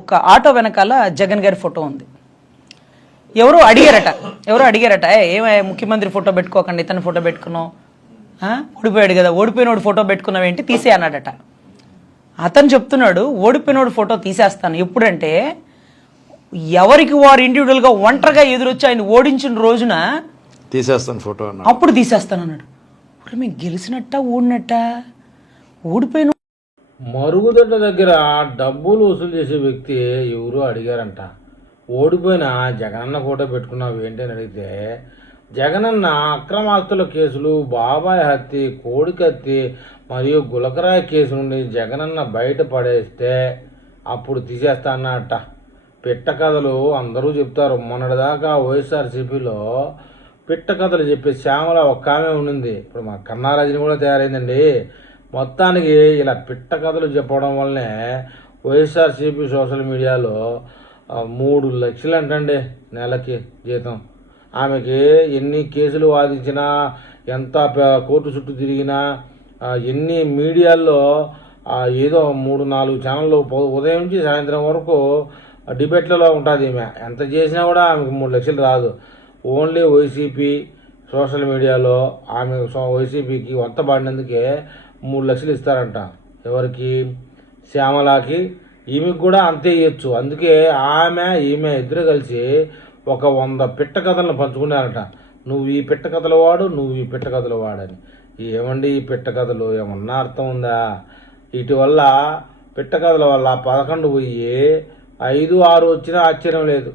ఒక ఆటో వెనకాల జగన్ గారి ఫోటో ఉంది. ఎవరో అడిగారట ఏమయ్య ముఖ్యమంత్రి ఫోటో పెట్టుకోకండి, ఇతని ఫోటో పెట్టుకున్నావు, ఓడిపోయాడు కదా, ఓడిపోయినోడు ఫోటో పెట్టుకున్నావేంటి, తీసే అన్నాడట. అతను చెప్తున్నాడు ఓడిపోయినోడు ఫోటో తీసేస్తాను ఎప్పుడంటే ఎవరికి వారు ఇండివిజువల్గా ఒంటరిగా ఎదురొచ్చి ఆయన ఓడించిన రోజున తీసేస్తాను ఫోటో, అప్పుడు తీసేస్తాను అన్నాడు. ఇప్పుడు మేము గెలిచినట్ట ఓడినట్ట? ఓడిపోయిన మరుగుదొడ్ల దగ్గర డబ్బులు వసూలు చేసే వ్యక్తి ఎవరు అడిగారంట, ఓడిపోయిన జగనన్న ఫోటో పెట్టుకున్నావు ఏంటి అని అడిగితే, జగనన్న అక్రమాస్తుల కేసులు, బాబాయ్ హత్య, కోడికత్తి మరియు గులకరాయి కేసు నుండి జగనన్న బయట పడేస్తే అప్పుడు తీసేస్తా అన్నట్ట. పిట్ట కథలు అందరూ చెప్తారు. మొన్నటిదాకా వైఎస్ఆర్సీపీలో పిట్ట కథలు చెప్పే శ్యామల ఒక్క ఆమె ఉండింది. ఇప్పుడు మా కన్నారాజుని కూడా తయారైందండి. మొత్తానికి ఇలా పిట్ట కథలు చెప్పడం వల్లనే వైఎస్ఆర్సీపీ సోషల్ మీడియాలో 3 లక్షలు అంటండి నెలకి జీతం. ఆమెకి ఎన్ని కేసులు వాదించినా, ఎంత కోర్టు చుట్టూ తిరిగినా, ఎన్ని మీడియాల్లో ఏదో 3-4 ఛానళ్ళు ఉదయం నుంచి సాయంత్రం వరకు డిబేట్లలో ఉంటుంది. ఈమె ఎంత చేసినా కూడా ఆమెకు 3 లక్షలు రాదు. ఓన్లీ వైసీపీ సోషల్ మీడియాలో ఆమె వైసీపీకి వంత పాడినందుకే 3 లక్షలు ఇస్తారంట. ఎవరికి? శ్యామలాకి. ఈమెకు కూడా అంతే ఇవ్వచ్చు. అందుకే ఈమె ఇద్దరు కలిసి ఒక 100 పిట్ట కథలను పంచుకున్నారట. నువ్వు ఈ పిట్ట కథలు వాడు, నువ్వు ఈ పిట్ట కథలు వాడని. ఏమండి ఈ పిట్ట కథలు ఏమన్నా అర్థం ఉందా? వీటి వల్ల పిట్ట కథల వల్ల 11 పోయి 5-6 వచ్చినా ఆశ్చర్యం లేదు.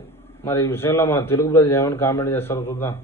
మరి ఈ విషయంలో మన తెలుగు ప్రజలు ఏమైనా కామెంట్ చేస్తారో చూద్దాం.